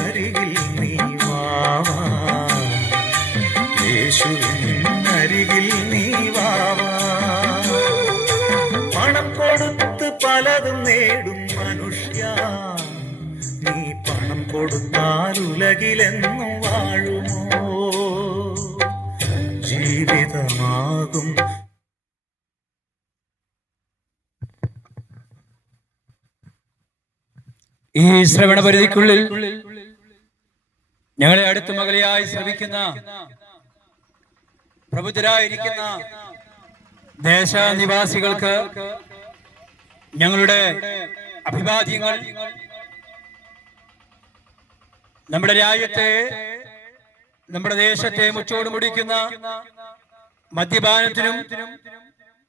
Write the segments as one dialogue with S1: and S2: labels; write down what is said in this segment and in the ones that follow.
S1: അരികിൽ നീ വാവാ യേശുവിൻ അരികിൽ നീ വാവാ പണം കൊടുത്ത് പലതും നേടും മനുഷ്യ. നീ പണം കൊടുത്താൽ വാഴുമോ? ജീവിതമാകും
S2: ഈ ശ്രവണ പരിധിക്കുള്ളിൽ ഞങ്ങളെ അടുത്ത മകളിയായി ശ്രമിക്കുന്ന പ്രബുദ്ധരായിരിക്കുന്ന ദേശനിവാസികൾക്ക് ഞങ്ങളുടെ അഭിവാദ്യങ്ങൾ നമ്മുടെ രാജ്യത്തെ നമ്മുടെ ദേശത്തെ മുച്ചോട് മുടിക്കുന്ന മദ്യപാനത്തിനും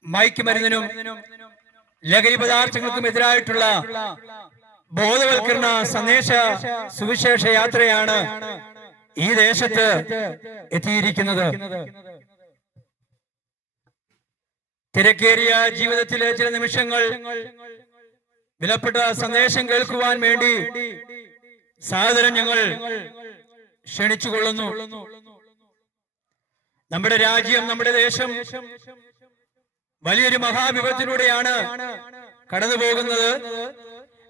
S2: മയക്കുമരുന്നിനും ലഹരി പദാർത്ഥങ്ങൾക്കും എതിരായിട്ടുള്ള ബോധവൽക്കരണ സന്ദേശ സുവിശേഷ യാത്രയാണ് ഈ ദേശത്ത് എത്തിയിരിക്കുന്നത്. തിരക്കേറിയ ജീവിതത്തിലെ ചില നിമിഷങ്ങൾ വിലപ്പെട്ട സന്ദേശം കേൾക്കുവാൻ വേണ്ടി സാധനം ഞങ്ങൾ ക്ഷണിച്ചുകൊള്ളുന്നു. നമ്മുടെ രാജ്യം നമ്മുടെ ദേശം വലിയൊരു മഹാവിപത്തിലൂടെയാണ് കടന്നു പോകുന്നത്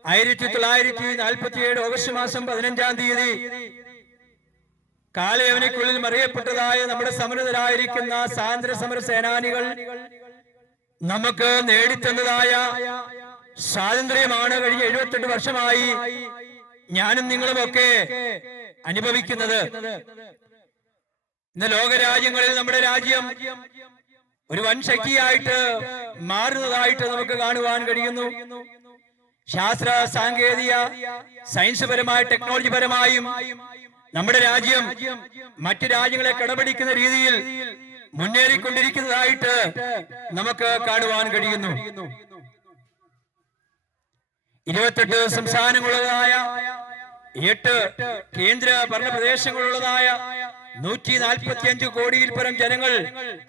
S2: ആയിരത്തി തൊള്ളായിരത്തി നാൽപ്പത്തിയേഴ് ഓഗസ്റ്റ് മാസം പതിനഞ്ചാം തീയതി കാലയവനിക്കുള്ളിൽ മറിയപ്പെട്ടതായ നമ്മുടെ സമരതരായിരിക്കുന്ന സ്വാതന്ത്ര്യ സമര സേനാനികൾ നമുക്ക് നേടിത്തന്നതായ സ്വാതന്ത്ര്യമാണ് കഴിഞ്ഞ എഴുപത്തെട്ട് വർഷമായി ഞാനും നിങ്ങളുമൊക്കെ അനുഭവിക്കുന്നത്. ഇന്ന് ലോകരാജ്യങ്ങളിൽ നമ്മുടെ രാജ്യം ഒരു വൻ ശക്തിയായിട്ട് മാറുന്നതായിട്ട് നമുക്ക് കാണുവാൻ കഴിയുന്നു. ശാസ്ത്ര സാങ്കേതിക സയൻസ് പരമായ ടെക്നോളജി പരമായും നമ്മുടെ രാജ്യം മറ്റു രാജ്യങ്ങളെ കടപിടിക്കുന്ന രീതിയിൽ മുന്നേറിക്കൊണ്ടിരിക്കുന്നതായിട്ട് നമുക്ക് കാണുവാൻ കഴിയുന്നു. ഇരുപത്തെട്ട് സംസ്ഥാനങ്ങളുള്ളതായ എട്ട് കേന്ദ്ര ഭരണ പ്രദേശങ്ങളുള്ളതായ നൂറ്റി നാൽപ്പത്തി അഞ്ച് കോടിയിൽ പരം ജനങ്ങൾ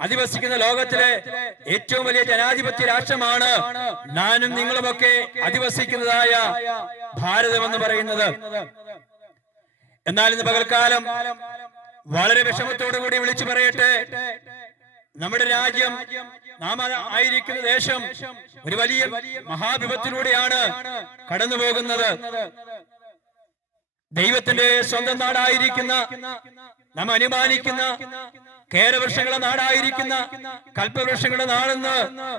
S2: അധിവസിക്കുന്ന ലോകത്തിലെ ഏറ്റവും വലിയ ജനാധിപത്യ രാഷ്ട്രമാണ് ഞാനും നിങ്ങളുമൊക്കെ അധിവസിക്കുന്നതായ ഭാരതം എന്ന് പറയുന്നത്. എന്നാൽ ഇന്ന് പകൽക്കാലം വളരെ വിഷമത്തോടു കൂടി വിളിച്ചു പറയട്ടെ. നമ്മുടെ രാജ്യം നാം ആയിരിക്കുന്ന ദേശം ഒരു വലിയ മഹാവിപത്തിലൂടെയാണ് കടന്നുപോകുന്നത് ദൈവത്തിന്റെ സ്വന്തം നാടായിരിക്കുന്ന നാം അനുമാനിക്കുന്ന കേരവൃക്ഷങ്ങളുടെ നാടായിരിക്കുന്ന കൽപ്പവൃക്ഷങ്ങളുടെ നാടെന്ന്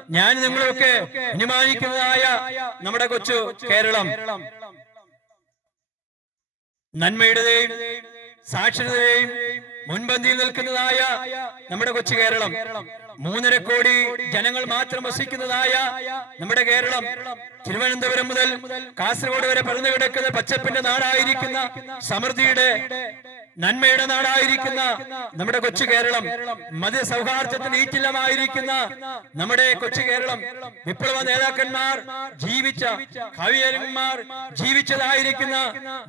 S2: ഞാൻ നിങ്ങളൊക്കെ അനുമാനിക്കുന്നതായ നമ്മുടെ കൊച്ചു കേരളം. നന്മയുടെയും സാക്ഷരതയും മുൻപന്തിയിൽ നിൽക്കുന്നതായ നമ്മുടെ കൊച്ചു കേരളം. മൂന്നര കോടി ജനങ്ങൾ മാത്രം വസിക്കുന്നതായ നമ്മുടെ കേരളം. തിരുവനന്തപുരം മുതൽ കാസർഗോഡ് വരെ പരന്നു കിടക്കുന്ന പച്ചപ്പിന്റെ നാടായിരിക്കുന്ന സമൃദ്ധിയുടെ നന്മയുടെ നാടായിരിക്കുന്ന നമ്മുടെ കൊച്ചു കേരളം മത സൗഹാർദ്ദത്തിന് ഈറ്റില്ലമായിരിക്കുന്ന നമ്മുടെ കൊച്ചു കേരളം വിപ്ലവ നേതാക്കന്മാർ ജീവിച്ച കവിയന്മാർ ജീവിച്ചതായിരിക്കുന്ന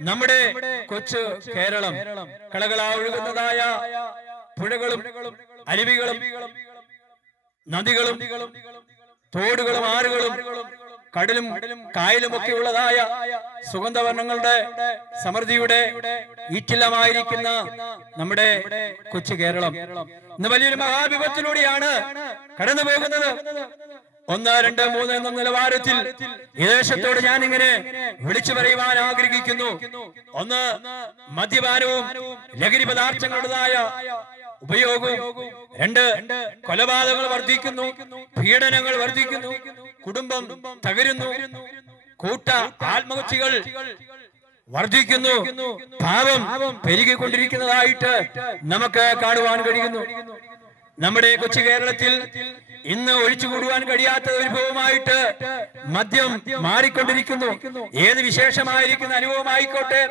S2: നമ്മുടെ കൊച്ചു കേരളം. കളകളാ ഒഴുകുന്നതായ പുഴകളും അരുവികളും നദികളും തോടുകളും ആറുകളും കടലും കായലും ഒക്കെ ഉള്ളതായ സുഗന്ധവർണങ്ങളുടെ സമൃദ്ധിയുടെ ഈറ്റില്ലമായിരിക്കുന്ന നമ്മുടെ കൊച്ചു കേരളം. ഇന്ന് വലിയൊരു മഹാവിപത്തിലൂടെയാണ് കടന്നു പോകുന്നത്. ഒന്ന് രണ്ട് മൂന്ന് എന്ന നിലവാരത്തിൽ ഈ ദേശത്തോട് ഞാൻ ഇങ്ങനെ വിളിച്ചു പറയുവാൻ ആഗ്രഹിക്കുന്നു. ഒന്ന് മദ്യപാനവും ലഹരി പദാർത്ഥങ്ങളുടേതായ ഉപയോഗവും. രണ്ട് കൊലപാതകങ്ങൾ വർദ്ധിക്കുന്നു. പീഡനങ്ങൾ വർദ്ധിക്കുന്നു. കുടുംബം തകരുന്നു. കൂട്ട ആത്മഹത്യകൾ വർദ്ധിക്കുന്നു. പാപം പെരുകിക്കൊണ്ടിരിക്കുന്നതായിട്ട് നമുക്ക് കാണുവാൻ കഴിയുന്നു. നമ്മുടെ കൊച്ചു കേരളത്തിൽ ഇന്ന് ഒഴിച്ചുകൂടുവാൻ കഴിയാത്ത ഒരു അനുഭവമായിട്ട് മദ്യം മാറിക്കൊണ്ടിരിക്കുന്നു. ഏത് വിശേഷമായിരിക്കുന്ന അനുഭവമായിക്കോട്ടെ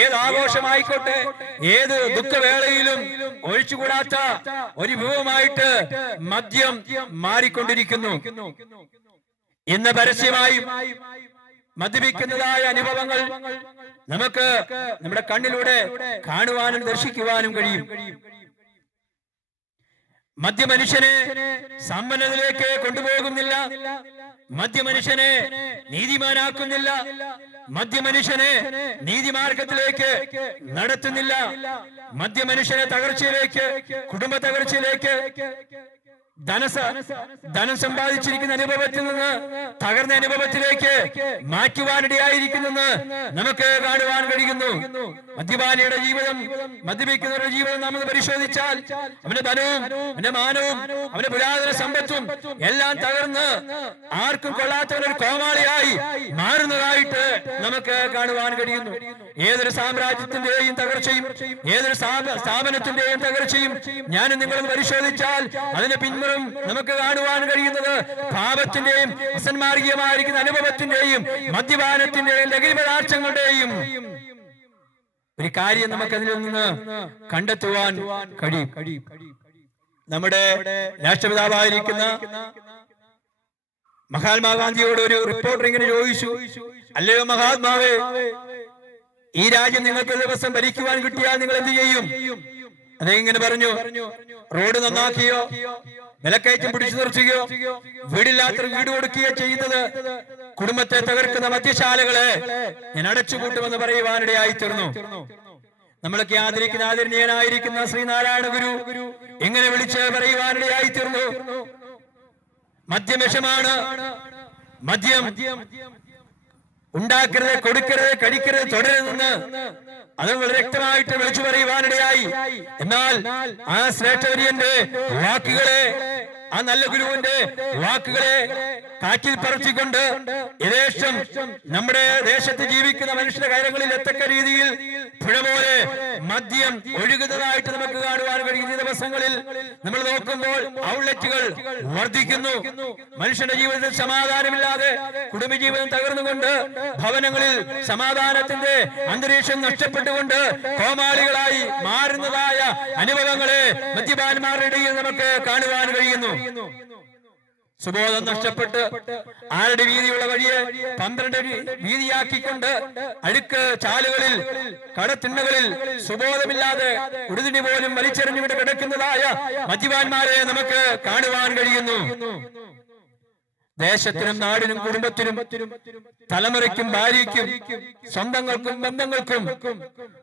S2: ഏത് ആഘോഷമായിക്കോട്ടെ ഏത് ദുഃഖവേളയിലും ഒഴിച്ചുകൂടാത്ത ഒരു വിഭവമായിട്ട് മദ്യം മാറിക്കൊണ്ടിരിക്കുന്നു. ഇന്ന് പരസ്യമായും മദ്യപിക്കുന്നതായ അനുഭവങ്ങൾ നമുക്ക് നമ്മുടെ കണ്ണിലൂടെ കാണുവാനും ദർശിക്കുവാനും കഴിയും. മദ്യമനുഷ്യനെ സമ്പന്നതയിലേക്ക് കൊണ്ടുപോകുന്നില്ല. മദ്യമനുഷ്യനെ നീതിമാനാക്കുന്നില്ല. മധ്യമനുഷ്യനെ നീതിമാർഗത്തിലേക്ക് നടത്തുന്നില്ല. മധ്യമനുഷ്യനെ തകർച്ചയിലേക്ക് കുടുംബ തകർച്ചയിലേക്ക് ധനസ ധനം സമ്പാദിച്ചിരിക്കുന്ന അനുഭവത്തിൽ നിന്ന് തകർന്ന അനുഭവത്തിലേക്ക് മാറ്റുവാനിടയായിരിക്കുന്നെന്ന് നമുക്ക് കാണുവാൻ കഴിയുന്നു. മദ്യപാനിയുടെ ജീവിതം മദ്യപിക്കുന്നവരുടെ ജീവിതം നമ്മൾ പരിശോധിച്ചാൽ അവന്റെ ധനവും അവന്റെ മാനവും അവന്റെ പുരാതന സമ്പത്തും എല്ലാം തകർന്ന് ആർക്കും കൊള്ളാത്തവനൊരു കോമാളിയായി മാറുന്നതായിട്ട് നമുക്ക് കാണുവാൻ കഴിയുന്നു. ഏതൊരു സാമ്രാജ്യത്തിന്റെയും തകർച്ചയും ഏതൊരു സ്ഥാപ- സ്ഥാപനത്തിന്റെയും തകർച്ചയും ഞാനും നിങ്ങളും പരിശോധിച്ചാൽ അതിന്റെ പിന്മുറം നമുക്ക് കാണുവാൻ കഴിയുന്നത് പാപത്തിന്റെയും അസന്മാർഗീയമായിരിക്കുന്ന അനുഭവത്തിന്റെയും മദ്യപാനത്തിന്റെയും ലഹരി പദാർത്ഥങ്ങളുടെയും ഒരു കാര്യം നമുക്ക് അതിൽ നിന്ന് കണ്ടെത്തുവാൻ കഴിയും. നമ്മുടെ രാഷ്ട്രപിതാവായിരിക്കുന്ന മഹാത്മാഗാന്ധിയോട് ഒരു റിപ്പോർട്ടർ ഇങ്ങനെ ചോദിച്ചു അല്ലയോ മഹാത്മാവേ ഈ രാജ്യം നിങ്ങൾക്ക് ദിവസം ഭരിക്കുവാൻ കിട്ടിയാൽ നിങ്ങൾ എന്ത് ചെയ്യും? അദ്ദേഹം ഇങ്ങനെ പറഞ്ഞു റോഡ് നന്നാക്കിയോ? വിലക്കയറ്റം പിടിച്ചു നിർത്തുകയോ വീടില്ലാത്ത വീട് കൊടുക്കുകയോ ചെയ്യുന്നത് കുടുംബത്തെ തകർക്കുന്ന മദ്യശാലകളെ ഞാൻ അടച്ചുപൂട്ടുമെന്ന് പറയുവാനിടയായി തീർന്നു നമ്മളൊക്കെ ആദരിക്കുന്ന ആദരണീയനായിരിക്കുന്ന ശ്രീനാരായണ ഗുരു ഇങ്ങനെ വിളിച്ച് പറയുവാനിടയായി തീർന്നു മദ്യം വിഷമാണ് മദ്യം ഉണ്ടാക്കരുത് കൊടുക്കരുത് കഴിക്കരുത് തുടരുതെന്ന് അത് വളരെ വ്യക്തമായിട്ട് വിളിച്ചു പറയുവാനിടയായി. എന്നാൽ ആ ശ്രേഷ്ഠവര്യന്റെ വാക്കുകളെ ആ നല്ല ഗുരുവിന്റെ വാക്കുകളെ കാറ്റിൽ പറച്ചിക്കൊണ്ട് യഥേഷ്ടം നമ്മുടെ ദേശത്ത് ജീവിക്കുന്ന മനുഷ്യരുടെ കാര്യങ്ങളിൽ എത്തക്ക രീതിയിൽ പുഴ പോലെ മദ്യം ഒഴുകുന്നതായിട്ട് നമുക്ക് കാണുവാൻ കഴിയുന്ന ദിവസങ്ങളിൽ നമ്മൾ നോക്കുമ്പോൾ ഔട്ട്ലെറ്റുകൾ വർദ്ധിക്കുന്നു. മനുഷ്യന്റെ ജീവിതത്തിൽ സമാധാനമില്ലാതെ കുടുംബജീവിതം തകർന്നുകൊണ്ട് ഭവനങ്ങളിൽ സമാധാനത്തിന്റെ അന്തരീക്ഷം നഷ്ടപ്പെട്ടുകൊണ്ട് കോമാളികളായി മാറുന്നതായ അനുഭവങ്ങളെ മദ്യപാന്മാരുടെ ഇടയിൽ നമുക്ക് കാണുവാൻ കഴിയുന്നു. സുബോധം നഷ്ടപ്പെട്ട് ആരുടെ വീതിയുള്ള വഴിയെ പന്ത്രണ്ട് വീതിയാക്കിക്കൊണ്ട് അഴുക്ക് ചാലുകളിൽ കടത്തിണ്ണകളിൽ സുബോധമില്ലാതെ ഉടുതിണി പോലും വലിച്ചെറിഞ്ഞുവിട്ട് കിടക്കുന്നതായ മദ്യപാന്മാരെ നമുക്ക് കാണുവാൻ കഴിയുന്നു. ദേശത്തിനും നാടിനും കുടുംബത്തിനും തലമുറയ്ക്കും ഭാര്യയ്ക്കും സ്വന്തങ്ങൾക്കും ബന്ധങ്ങൾക്കും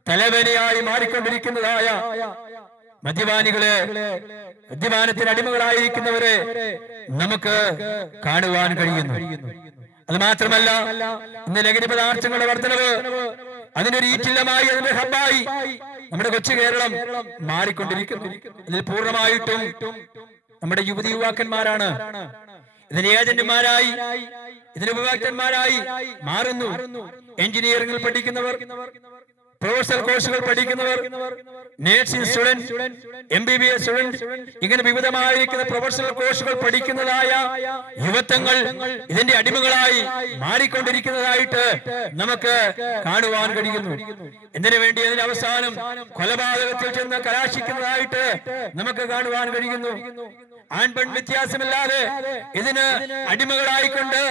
S2: തലവേനയായി മാറിക്കൊണ്ടിരിക്കുന്നതായ മദ്യപാനികളെ മദ്യപാനത്തിന് അടിമകളായിരിക്കുന്നവരെ നമുക്ക് കാണുവാൻ കഴിയുന്നു. അത് മാത്രമല്ല ഇന്ന് ലഹരി പദാർത്ഥങ്ങളുടെ വർധനവ് അതിനൊരു ഈറ്റില്ലമായി അതിന്റെ ഹബ്ബായി നമ്മുടെ കൊച്ചു കേരളം മാറിക്കൊണ്ടിരിക്കുന്നു. ഇതിൽ പൂർണമായിട്ടും നമ്മുടെ യുവതി യുവാക്കന്മാരാണ്. ഇതിന് ഏജന്റുമാരായി ഇതിന് ഉപഭോക്തന്മാരായി മാറുന്നു. എഞ്ചിനീയറിംഗിൽ പഠിക്കുന്നവർ പ്രൊഫഷണൽ കോഴ്സുകൾ പഠിക്കുന്നവർ nursing student M B B S student ഇങ്ങനെ വിവിധമായിരിക്കുന്ന പ്രൊഫഷണൽ കോഴ്സുകൾ പഠിക്കുന്നതായ യുവത്വങ്ങൾ ഇതിന്റെ അടിമകളായി മാറിക്കൊണ്ടിരിക്കുന്നതായിട്ട് നമുക്ക് കാണുവാൻ കഴിയുന്നു. എന്തിനു വേണ്ടി അതിന് അവസാനം കൊലപാതകത്തിൽ ചെന്ന് കലാശിക്കുന്നതായിട്ട് നമുക്ക് കാണുവാൻ കഴിയുന്നു? ആൺപെൺ വ്യത്യാസമില്ലാതെ ഇതിന് അടിമകളായിക്കൊണ്ട്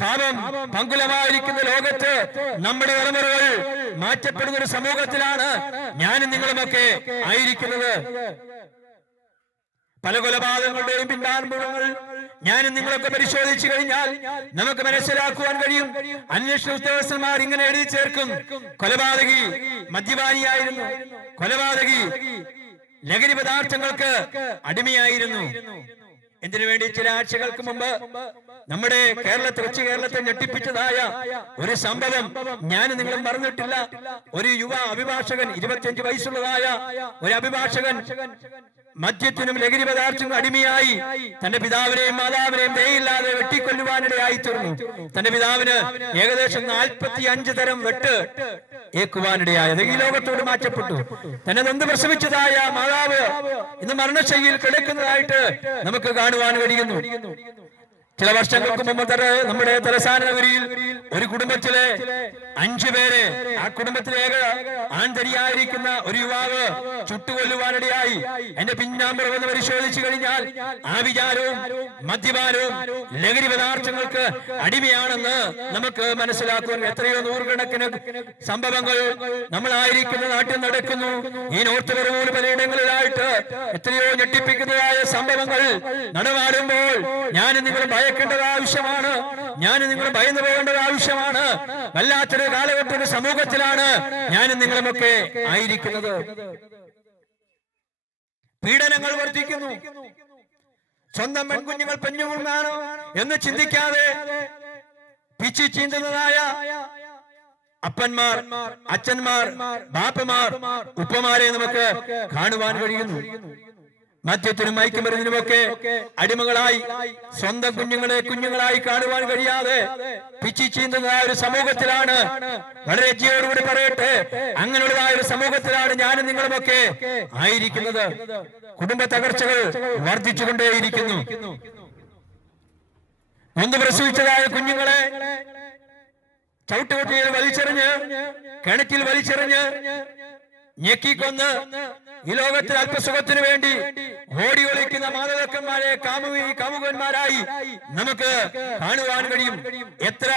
S2: പാപം പങ്കുലമായിരിക്കുന്ന ലോകത്ത് നമ്മുടെ തലമുറകൾ മാറ്റപ്പെടുന്ന ഒരു സമൂഹത്തിലാണ് ഞാനും നിങ്ങളുമൊക്കെ ആയിരിക്കുന്നത്. പല കൊലപാതകങ്ങളുടെയും പിന്താൻപുറങ്ങൾ ഞാനും നിങ്ങളൊക്കെ പരിശോധിച്ചു കഴിഞ്ഞാൽ നമുക്ക് മനസ്സിലാക്കുവാൻ കഴിയും. അന്വേഷണ ഉദ്യോഗസ്ഥന്മാർ ഇങ്ങനെ എഴുതി ചേർക്കും. കൊലപാതകി മദ്യപാനിയായിരുന്നു. കൊലപാതകി ലഹരി പദാർത്ഥങ്ങൾക്ക് അടിമയായിരുന്നു. എന്തിനു വേണ്ടി ചില ആഴ്ചകൾക്ക് മുമ്പ് നമ്മുടെ കേരളത്തെ കൊച്ചു കേരളത്തെ ഞെട്ടിപ്പിച്ചതായ ഒരു സംഭവം ഞാൻ നിങ്ങളും പറഞ്ഞിട്ടില്ല ഒരു യുവ അഭിഭാഷകൻ ഇരുപത്തിയഞ്ച് വയസ്സുള്ളതായ ഒരു അഭിഭാഷകൻ മദ്യത്തിനും ലഹരി പദാർത്ഥത്തിനും അടിമയായി തന്റെ പിതാവിനെയും മാതാവിനെയും ദയയില്ലാതെ വെട്ടിക്കൊല്ലുവാനിടയായി തീർന്നു തന്റെ പിതാവിന് ഏകദേശം നാൽപ്പത്തി അഞ്ച് തരം വെട്ട് ഏക്കുവാനിടയായത്. ഈ ലോകത്തോട് മാറ്റപ്പെട്ടു. തന്നെ നൊന്ത് പ്രസവിച്ചതായ മാതാവ് ഇന്ന് മരണശൈലിയിൽ കിടക്കുന്നതായിട്ട് നമുക്ക് കാണുവാൻ കഴിയുന്നു. ചില വർഷങ്ങൾക്ക് മുമ്പ് തന്നെ നമ്മുടെ തലസ്ഥാന നഗരിയിൽ ഒരു കുടുംബത്തിലെ അഞ്ചു പേരെ ആ കുടുംബത്തിലെ ആന്തരിയായിരിക്കുന്ന ഒരു യുവാവ് ചുട്ടുകൊല്ലുവാനിടയായി. എന്റെ പിന്നാമ്പുറം ഒന്ന് പരിശോധിച്ചു കഴിഞ്ഞാൽ ആ വിചാരവും മദ്യപാനവും ലഹരി പദാർത്ഥങ്ങൾക്ക് അടിമയാണെന്ന് നമുക്ക് മനസ്സിലാക്കുവാൻ എത്രയോ നൂറുകണക്കിന് സംഭവങ്ങൾ നമ്മളായിരിക്കുന്ന നാട്ടിൽ നടക്കുന്നു. ഈ നോർത്ത് പറവൂർ പലയിടങ്ങളിലായിട്ട് എത്രയോ ഞെട്ടിപ്പിക്കുന്നതായ സംഭവങ്ങൾ നടവാടുമ്പോൾ ഞാൻ നിങ്ങളും ഭയക്കേണ്ടത് ആവശ്യമാണ്. ഞാൻ നിങ്ങൾ ഭയന്നു പോകേണ്ടത് ആവശ്യമാണ്. വല്ലാത്തൊരു കാലഘട്ടത്തിന്റെ സമൂഹത്തിലാണ് ഞാൻ നിങ്ങളുമൊക്കെ ആയിരിക്കുന്നത്. പീഡനങ്ങൾ വർദ്ധിക്കുന്നു. സ്വന്തം പെൺകുഞ്ഞുങ്ങൾ പെഞ്ഞുകൊണ്ടാണ് എന്ന് ചിന്തിക്കാതെ പിച്ചി ചീന്തുന്നതായ അപ്പന്മാർ അച്ഛന്മാർ ബാപ്പമാർ ഉപ്പമാരെ നമുക്ക് കാണുവാൻ കഴിയുന്നു. മദ്യത്തിനും മയക്കുമരുന്നിനുമൊക്കെ അടിമകളായി സ്വന്തം കുഞ്ഞുങ്ങളെ കുഞ്ഞുങ്ങളായി കാണുവാൻ കഴിയാതെ പിച്ചി ചീന്തുന്നതായ ഒരു സമൂഹത്തിലാണ്. വളരെ ജീവനോടുകൂടി പറയട്ടെ അങ്ങനെയുള്ളതായ ഒരു സമൂഹത്തിലാണ് ഞാനും നിങ്ങളുമൊക്കെ ആയിരിക്കുന്നത്. കുടുംബ തകർച്ചകൾ വർദ്ധിച്ചുകൊണ്ടേയിരിക്കുന്നു. ഒന്ന് പ്രസവിച്ചതായ കുഞ്ഞുങ്ങളെ ചവിട്ടുകുട്ടിയിൽ വലിച്ചെറിഞ്ഞ് കിണറ്റിൽ വലിച്ചെറിഞ്ഞ് ഞെക്കിക്കൊന്ന് ഈ ലോകത്തിൽ അല്പസുഖത്തിന് വേണ്ടി ഓടി ഒളിക്കുന്ന മാതകന്മാരെ കാമുകി കാമുകന്മാരായി നമുക്ക് കാണുവാൻ കഴിയും. എത്ര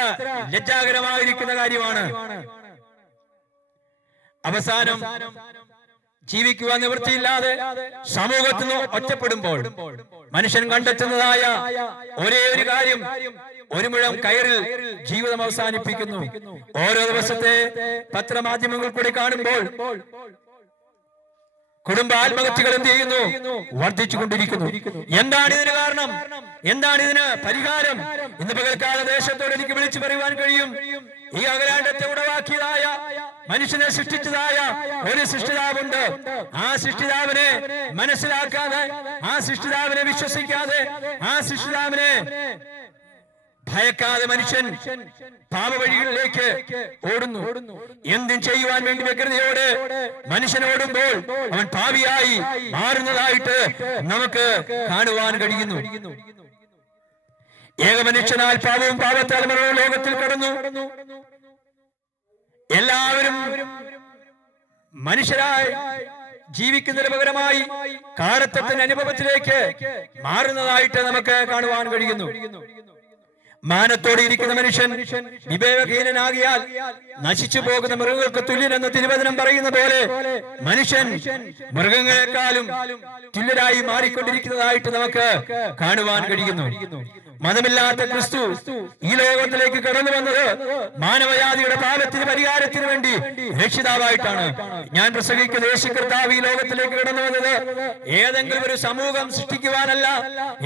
S2: ലജ്ജാകരമായിരിക്കുന്ന കാര്യമാണ്. അവസാനം ജീവിക്കുവാൻ നിവൃത്തിയില്ലാതെ സമൂഹത്തിൽ നിന്ന് ഒറ്റപ്പെടുമ്പോൾ മനുഷ്യൻ കണ്ടെത്തുന്നതായ ഒരേ ഒരു കാര്യം ഒരു മുഴം കയറിൽ ജീവിതം അവസാനിപ്പിക്കുന്നു. ഓരോ ദിവസത്തെ പത്രമാധ്യമങ്ങൾ കൂടി കാണുമ്പോൾ കുടുംബ ആത്മഹത്യകൾ എന്ത് ചെയ്യുന്നു? വർദ്ധിച്ചു കൊണ്ടിരിക്കുന്നു എന്താണ് ഇതിന് കാരണം? എന്താണ് ഇതിന് പരിഹാരം? ഇന്ന് പകൽക്കാല ദേശത്തോട് എനിക്ക് വിളിച്ചു പറയുവാൻ കഴിയും. ഈ അകലാണ്ടത്തെ ഉടവാക്കിയതായ മനുഷ്യനെ സൃഷ്ടിച്ചതായ ഒരു സൃഷ്ടിതാവുണ്ട്. ആ സൃഷ്ടിതാവിനെ മനസ്സിലാക്കാതെ ആ സൃഷ്ടിതാവിനെ വിശ്വസിക്കാതെ ആ സൃഷ്ടിതാവിനെ ഭയക്കാതെ മനുഷ്യൻ പാപവഴികളിലേക്ക് ഓടുന്നു. എന്തും ചെയ്യുവാൻ വേണ്ടി വ്യഗ്രതയോട് മനുഷ്യൻ ഓടുമ്പോൾ അവൻ പാവിയായി മാറുന്നതായിട്ട് നമുക്ക് കാണുവാൻ കഴിയുന്നു. ഏകമനുഷ്യനാൽ പാപവും പാപത്താൽ മരണവും ലോകത്തിൽ കടന്നു. എല്ലാവരും മനുഷ്യരായി ജീവിക്കുന്നതിന് പകരമായി കാലത്തത്തിന്റെ അനുഭവത്തിലേക്ക് മാറുന്നതായിട്ട് നമുക്ക് കാണുവാൻ കഴിയുന്നു. മാനത്തോടെ ഇരിക്കുന്ന മനുഷ്യൻ വിവേകഹീനനാകിയാൽ നശിച്ചു പോകുന്ന മൃഗങ്ങൾക്ക് തുല്യനെന്ന് തിരുവചനം പറയുന്ന പോലെ മനുഷ്യൻ മൃഗങ്ങളെക്കാളും തുല്യരായി മാറിക്കൊണ്ടിരിക്കുന്നതായിട്ട് നമുക്ക് കാണുവാൻ കഴിയുന്നു. മതമില്ലാത്ത ക്രിസ്തു ഈ ലോകത്തിലേക്ക് കടന്നു വന്നത് മാനവജാതിയുടെ പാപത്തിന് പരിഹാരത്തിന് വേണ്ടി രക്ഷിതാവായിട്ടാണ്. ഞാൻ പ്രസംഗിക്കുന്ന യേശു കർത്താവ് ഈ ലോകത്തിലേക്ക് കടന്നു വന്നത് ഏതെങ്കിലും ഒരു സമൂഹം സൃഷ്ടിക്കുവാനല്ല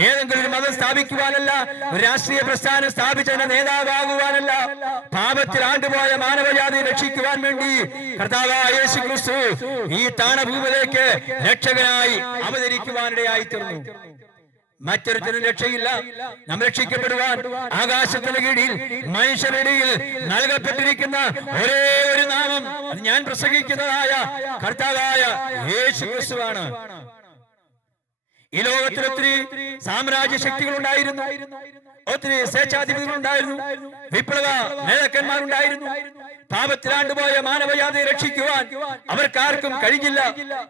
S2: ഏതെങ്കിലും ഒരു മതം സ്ഥാപിക്കുവാനല്ല ഒരു രാഷ്ട്രീയ പ്രസ്ഥാനം സ്ഥാപിച്ചതിന്റെ നേതാവാകുവാനല്ല പാപത്തിൽ ആണ്ടുപോയ മാനവജാതി രക്ഷിക്കുവാൻ വേണ്ടി കർത്താവായ യേശു ക്രിസ്തു ഈ താണഭൂമിയിലേക്ക് രക്ഷകനായി അവതരിക്കുവാനിടയായി തീർന്നു മറ്റൊരുത്തരും രക്ഷയില്ല. നാം രക്ഷിക്കപ്പെടുവാൻ ആകാശത്തിന് കീഴിൽ മനുഷ്യരിടയിൽ നൽകപ്പെട്ടിരിക്കുന്ന ഒരേ ഒരു നാമം. അത് ഞാൻ പ്രസംഗിക്കുന്നതായ കർത്താവായ യേശു ക്രിസ്തുവാണ് ഈ ലോകത്തിൽ ഒത്തിരി സാമ്രാജ്യ ശക്തികൾ ഉണ്ടായിരുന്നു. ഒത്തിരി സ്വേച്ഛാധിപതികൾ ഉണ്ടായിരുന്നു വിപ്ലവ നേതാക്കന്മാരുണ്ടായിരുന്നു. പാപത്തിലാണ്ടുപോയ മാനവജാതിയെ രക്ഷിക്കുവാൻ അവർക്കാർക്കും കഴിഞ്ഞില്ല.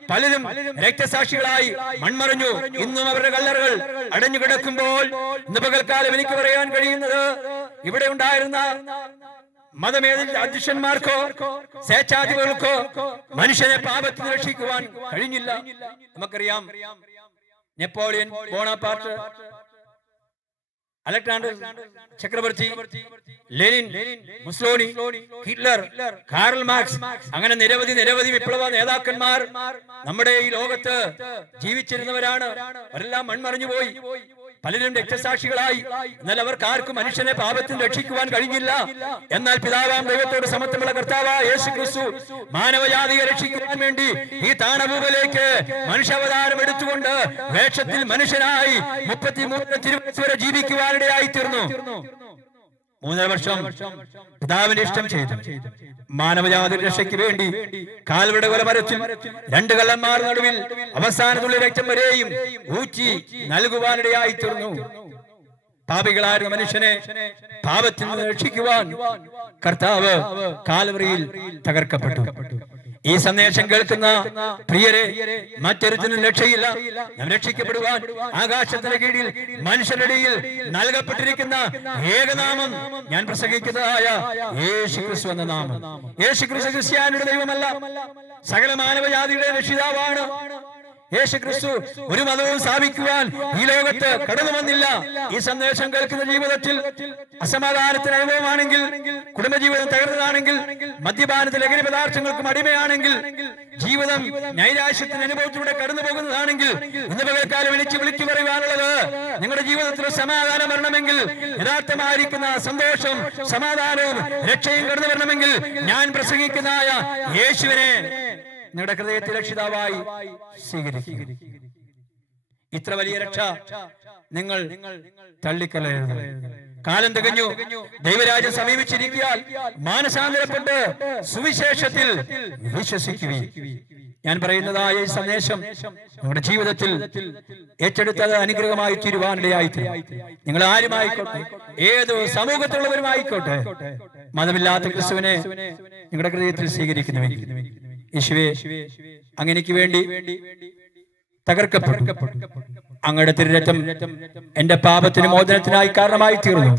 S2: പലരും രക്തസാക്ഷികളായി മൺമറഞ്ഞു. ഇന്നും അവരുടെ കല്ലറുകൾ അടഞ്ഞു കിടക്കുമ്പോൾ ഇന്ന് പകൽക്കാലം എനിക്ക് പറയാൻ കഴിയുന്നത് ഇവിടെ ഉണ്ടായിരുന്ന മതമേത അധ്യക്ഷന്മാർക്കോ സ്വേച്ഛാധിപതികൾക്കോ മനുഷ്യനെ പാപത്തിൽ രക്ഷിക്കുവാൻ കഴിഞ്ഞില്ല. നമുക്കറിയാം നെപ്പോളിയൻ ബോണാപാർട്ട് അലക്സാണ്ടർ ചക്രവർത്തി Lenin Mussolini Hitler Karl Marx അങ്ങനെ നിരവധി നിരവധി വിപ്ലവ നേതാക്കന്മാർ നമ്മുടെ ഈ ലോകത്ത് ജീവിച്ചിരുന്നവരാണ്. അവരെല്ലാം മൺമറിഞ്ഞു പോയി പലരും രക്തസാക്ഷികളായി. എന്നാൽ അവർക്ക് ആർക്കും മനുഷ്യനെ പാപത്തിൽ രക്ഷിക്കുവാൻ കഴിഞ്ഞില്ല. എന്നാൽ പിതാവാം ദൈവത്തോട് സമത്വമുള്ള കർത്താവായ യേശു ക്രിസ്തു മാനവജാതിയെ രക്ഷിക്കുവാൻ വേണ്ടി ഈ താണഭൂമിയിലേക്ക് മനുഷ്യാവതാരം എടുത്തുകൊണ്ട് വേഷത്തിൽ മനുഷ്യനായി മുപ്പത്തിമൂന്ന് തിരുവനന്തപുരം ജീവിക്കുവാനിടയായി തീർന്നു മൂന്നര വർഷം പിതാവിന്റെ ഇഷ്ടം ചെയ്തു. മാനവജാതി രക്ഷയ്ക്ക് വേണ്ടി കാൽവിടെ കൊല മരച്ചു രണ്ടു കള്ളന്മാർ നടുവിൽ അവസാനത്തുള്ള രക്തം വരെയും ഊച്ചി നൽകുവാനിടയായി തീർന്നു. പാപികളായിരുന്ന മനുഷ്യനെ പാപത്തിൽ നിന്ന് രക്ഷിക്കുവാൻ കർത്താവ് കാൽവറിയിൽ തകർക്കപ്പെട്ടു. ഈ സന്ദേശം കേൾക്കുന്ന പ്രിയരെ മറ്റൊരുത്തിനും രക്ഷയില്ല. രക്ഷിക്കപ്പെടുവാൻ ആകാശത്തിന് കീഴിൽ മനുഷ്യരുടെയിൽ നൽകപ്പെട്ടിരിക്കുന്ന ഏകനാമം ഞാൻ പ്രസംഗിക്കുന്നതായ യേശു ക്രിസ്തു എന്ന നാമം. യേശു ക്രിസ്തു ക്രിസ്ത്യാനിയുടെ ദൈവമല്ല. സകല മാനവജാതിയുടെ രക്ഷിതാവാണ്. യേശു ക്രിസ്തു ഒരു മതവും സ്ഥാപിക്കുവാൻ ഈ ലോകത്ത് കടന്നു വന്നില്ല. ഈ സന്ദേശം കേൾക്കുന്ന ജീവിതത്തിൽ അസമാധാനത്തിന് അനുഭവമാണെങ്കിൽ കുടുംബജീവിതം തകർന്നതാണെങ്കിൽ മദ്യപാനത്തിൽ ലഹരി പദാർത്ഥങ്ങൾക്കും അടിമയാണെങ്കിൽ ജീവിതം നൈരാശ്യത്തിന് അനുഭവത്തിലൂടെ കടന്നു പോകുന്നതാണെങ്കിൽ ഇന്ന് പകൽക്കാലം വിളിച്ച് വിളിച്ചു പറയുവാനുള്ളത് നിങ്ങളുടെ ജീവിതത്തിൽ സമാധാനം വരണമെങ്കിൽ യഥാർത്ഥമായിരിക്കുന്ന സന്തോഷം സമാധാനവും രക്ഷയും കടന്നു വരണമെങ്കിൽ ഞാൻ പ്രസംഗിക്കുന്നതായ യേശുവിനെ നിങ്ങളുടെ ഹൃദയത്തിൽ രക്ഷിതാവായി സ്വീകരിക്കുക. ഇത്ര വലിയ രക്ഷ നിങ്ങൾ തള്ളിക്കളയരുത്. കാലം തികഞ്ഞു. ദൈവരാജ്യം സമീപിച്ചിരിക്കാൻ മാനസാന്തരപ്പെട്ട് സുവിശേഷത്തിൽ വിശ്വസിക്കുകയും ഞാൻ പറയുന്നതായ ഈ സന്ദേശം നമ്മുടെ ജീവിതത്തിൽ ഏറ്റെടുത്തത് അനുഗ്രഹമായി തീരുവാനിടയായി നിങ്ങൾ ആരുമായിക്കോട്ടെ? ഏത് സമൂഹത്തിലുള്ളവരുമായിക്കോട്ടെ? മതമില്ലാത്ത ക്രിസ്തുവിനെ നിങ്ങളുടെ ഹൃദയത്തിൽ സ്വീകരിക്കുന്നുവെങ്കിൽ. യേശുവേ അങ്ങനെക്ക് വേണ്ടി തകർക്കപ്പെട്ടു അങ്ങയുടെ തിരുരറ്റം എന്റെ പാപത്തിന് മോചനത്തിനായി കാരണമായി തീർന്നു.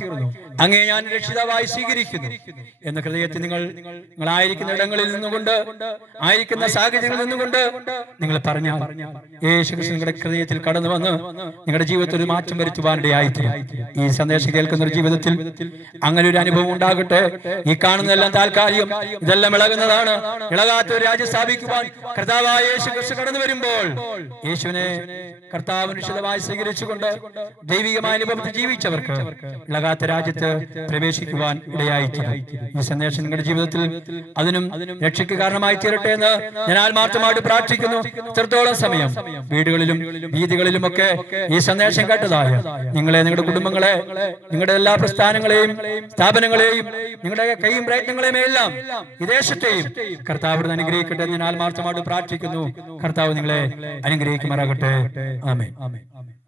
S2: അങ്ങേ ഞാൻ രക്ഷിതാവായി സ്വീകരിക്കുന്നു. എന്ന ഹൃദയത്തിൽ നിങ്ങൾ നിങ്ങൾ ആയിരിക്കുന്ന ഇടങ്ങളിൽ നിന്നുകൊണ്ട് ആയിരിക്കുന്ന സാഹചര്യങ്ങളിൽ നിന്നുകൊണ്ട് നിങ്ങൾ പറഞ്ഞാൽ യേശു ക്രിസ്തു നിങ്ങളുടെ ഹൃദയത്തിൽ കടന്നു വന്ന് നിങ്ങളുടെ ജീവിതത്തിൽ ഒരു മാറ്റം വരുത്തുവാനിടയായി തീരും. ഈ സന്ദേശം കേൾക്കുന്ന ഒരു ജീവിതത്തിൽ അങ്ങനെ ഒരു അനുഭവം ഉണ്ടാകട്ടെ. ഈ കാണുന്നതെല്ലാം താൽക്കാലികം. ഇതെല്ലാം ഇളകുന്നതാണ്. ഇളകാത്ത ഒരു രാജ്യം സ്ഥാപിക്കുവാൻ കർത്താവായ യേശു കൃഷ്ണ കടന്നു വരുമ്പോൾ യേശുവിനെ കർത്താവ് നിശ്ചിതമായി സ്വീകരിച്ചുകൊണ്ട് ദൈവികമായ അനുഭവത്തിൽ ജീവിച്ചവർക്ക് ഇളകാത്ത രാജ്യത്ത് പ്രവേശിക്കുവാൻ ഇടയായി ഈ സന്ദേശം നിങ്ങളുടെ ജീവിതത്തിൽ അതിനും രക്ഷയ്ക്ക് കാരണമായി തീരട്ടെ എന്ന് ഞാൻ ആത്മാർത്ഥമായിട്ട് പ്രാർത്ഥിക്കുന്നു. ഇത്രത്തോളം സമയം. വീടുകളിലും വീതികളിലും ഒക്കെ ഈ സന്ദേശം കേട്ടതായ നിങ്ങളെ നിങ്ങളുടെ കുടുംബങ്ങളെ നിങ്ങളുടെ എല്ലാ പ്രസ്ഥാനങ്ങളെയും സ്ഥാപനങ്ങളെയും നിങ്ങളുടെ കൈയും പ്രയത്നങ്ങളെയും എല്ലാം വിദേശത്തെയും ദേശത്തെയും കർത്താവ് അനുഗ്രഹിക്കട്ടെ ഞാൻ ആത്മാർത്ഥമായിട്ട് പ്രാർത്ഥിക്കുന്നു. കർത്താവ് നിങ്ങളെ അനുഗ്രഹിക്കുമാറാകട്ടെ. ആമേ ആമേൻ.